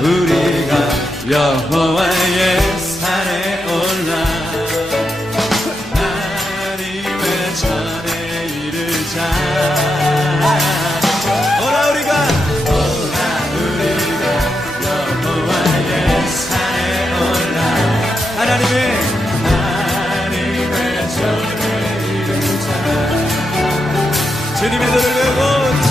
우리가 여호와의 산에 올라 하나님의 전에 이르자. 오라 우리가 여호와의 산에 올라 하나님의 전에 이르자. 주님의 도를 배우고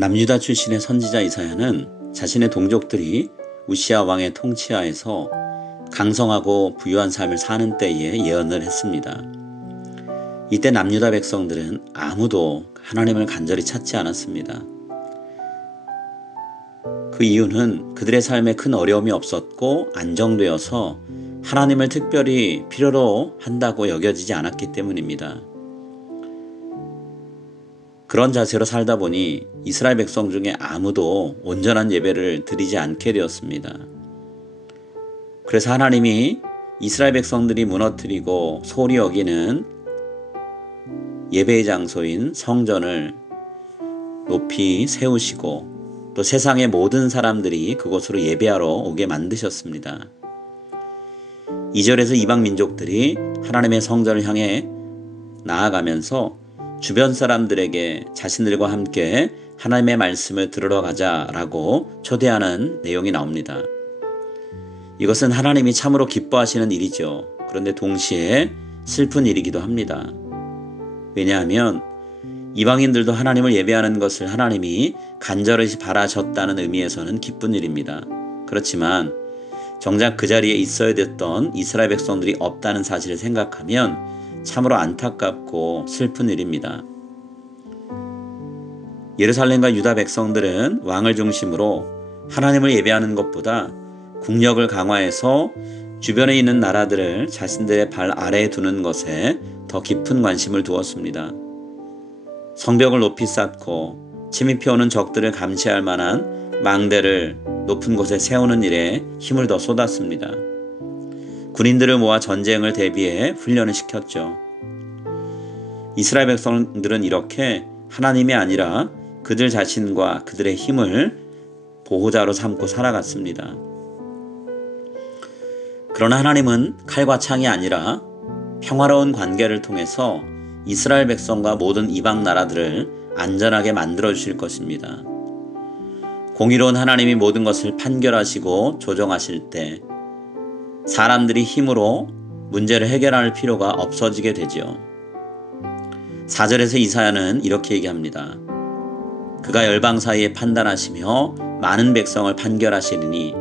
남유다 출신의 선지자 이사야는 자신의 동족들이 우시야 왕의 통치하에서 강성하고 부유한 삶을 사는 때에 예언을 했습니다. 이때 남유다 백성들은 아무도 하나님을 간절히 찾지 않았습니다. 그 이유는 그들의 삶에 큰 어려움이 없었고 안정되어서 하나님을 특별히 필요로 한다고 여겨지지 않았기 때문입니다. 그런 자세로 살다 보니 이스라엘 백성 중에 아무도 온전한 예배를 드리지 않게 되었습니다. 그래서 하나님이 이스라엘 백성들이 무너뜨리고 소홀히 여기는 예배의 장소인 성전을 높이 세우시고 또 세상의 모든 사람들이 그곳으로 예배하러 오게 만드셨습니다. 2절에서 이방 민족들이 하나님의 성전을 향해 나아가면서 주변 사람들에게 자신들과 함께 하나님의 말씀을 들으러 가자라고 초대하는 내용이 나옵니다. 이것은 하나님이 참으로 기뻐하시는 일이죠. 그런데 동시에 슬픈 일이기도 합니다. 왜냐하면 이방인들도 하나님을 예배하는 것을 하나님이 간절히 바라셨다는 의미에서는 기쁜 일입니다. 그렇지만 정작 그 자리에 있어야 됐던 이스라엘 백성들이 없다는 사실을 생각하면 참으로 안타깝고 슬픈 일입니다. 예루살렘과 유다 백성들은 왕을 중심으로 하나님을 예배하는 것보다 국력을 강화해서 주변에 있는 나라들을 자신들의 발 아래에 두는 것에 더 깊은 관심을 두었습니다. 성벽을 높이 쌓고 침입해오는 적들을 감시할 만한 망대를 높은 곳에 세우는 일에 힘을 더 쏟았습니다. 군인들을 모아 전쟁을 대비해 훈련을 시켰죠. 이스라엘 백성들은 이렇게 하나님이 아니라 그들 자신과 그들의 힘을 보호자로 삼고 살아갔습니다. 그러나 하나님은 칼과 창이 아니라 평화로운 관계를 통해서 이스라엘 백성과 모든 이방 나라들을 안전하게 만들어 주실 것입니다. 공의로운 하나님이 모든 것을 판결하시고 조정하실 때 사람들이 힘으로 문제를 해결할 필요가 없어지게 되죠. 4절에서 이사야는 이렇게 얘기합니다. 그가 열방 사이에 판단하시며 많은 백성을 판결하시리니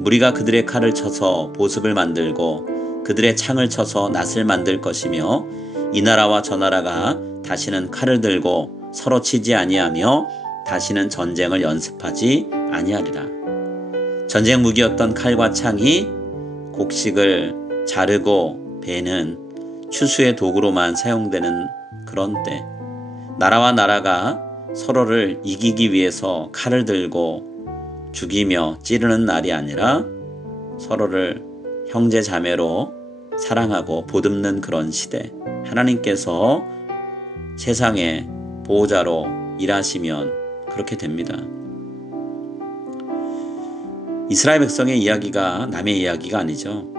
무리가 그들의 칼을 쳐서 보습을 만들고 그들의 창을 쳐서 낫을 만들 것이며 이 나라와 저 나라가 다시는 칼을 들고 서로 치지 아니하며 다시는 전쟁을 연습하지 아니하리라. 전쟁 무기였던 칼과 창이 곡식을 자르고 베는 추수의 도구로만 사용되는 그런 때, 나라와 나라가 서로를 이기기 위해서 칼을 들고 죽이며 찌르는 날이 아니라 서로를 형제 자매로 사랑하고 보듬는 그런 시대, 하나님께서 세상의 보호자로 일하시면 그렇게 됩니다. 이스라엘 백성의 이야기가 남의 이야기가 아니죠.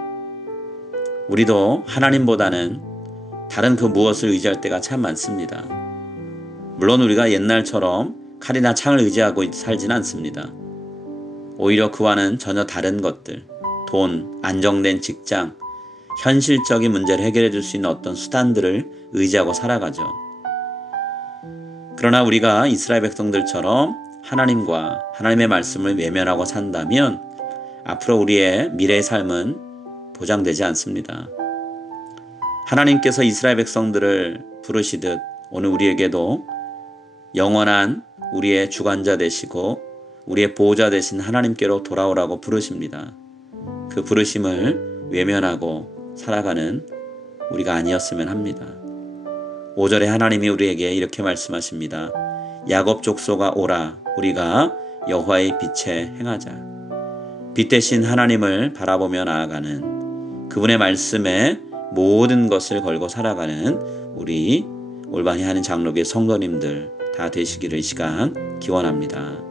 우리도 하나님보다는 다른 그 무엇을 의지할 때가 참 많습니다. 물론 우리가 옛날처럼 칼이나 창을 의지하고 살지는 않습니다. 오히려 그와는 전혀 다른 것들, 돈, 안정된 직장, 현실적인 문제를 해결해 줄 수 있는 어떤 수단들을 의지하고 살아가죠. 그러나 우리가 이스라엘 백성들처럼 하나님과 하나님의 말씀을 외면하고 산다면 앞으로 우리의 미래의 삶은 보장되지 않습니다. 하나님께서 이스라엘 백성들을 부르시듯 오늘 우리에게도 영원한 우리의 주관자 되시고 우리의 보호자 되신 하나님께로 돌아오라고 부르십니다. 그 부르심을 외면하고 살아가는 우리가 아니었으면 합니다. 5절에 하나님이 우리에게 이렇게 말씀하십니다. 야곱 족속아 오라, 우리가 여호와의 빛에 행하자. 빛 대신 하나님을 바라보며 나아가는 그분의 말씀에 모든 것을 걸고 살아가는 우리 올바니 하는 장로교회 성도님들 다 되시기를 이 시간 기원합니다.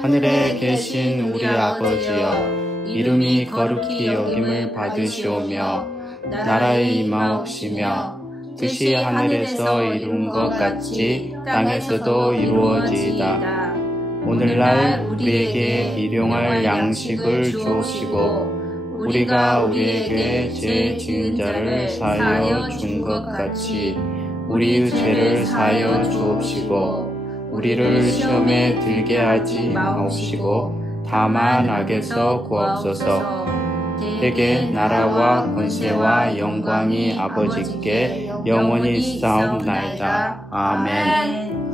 하늘에 계신 우리 아버지여, 이름이 거룩히 여김을 받으시오며 나라에 임하옵시며 뜻이 하늘에서 이룬 것 같이 땅에서도 이루어지이다. 오늘날 우리에게 일용할 양식을 주옵시고 우리가 우리에게 죄 지은 자를 사하여 준 것 같이 우리의 죄를 사하여 주옵시고 우리를 시험에 들게 하지 마옵시고 다만 악에서 구하옵소서. 대개 나라와 권세와 영광이 아버지께 영원히 있사옵나이다. 아멘.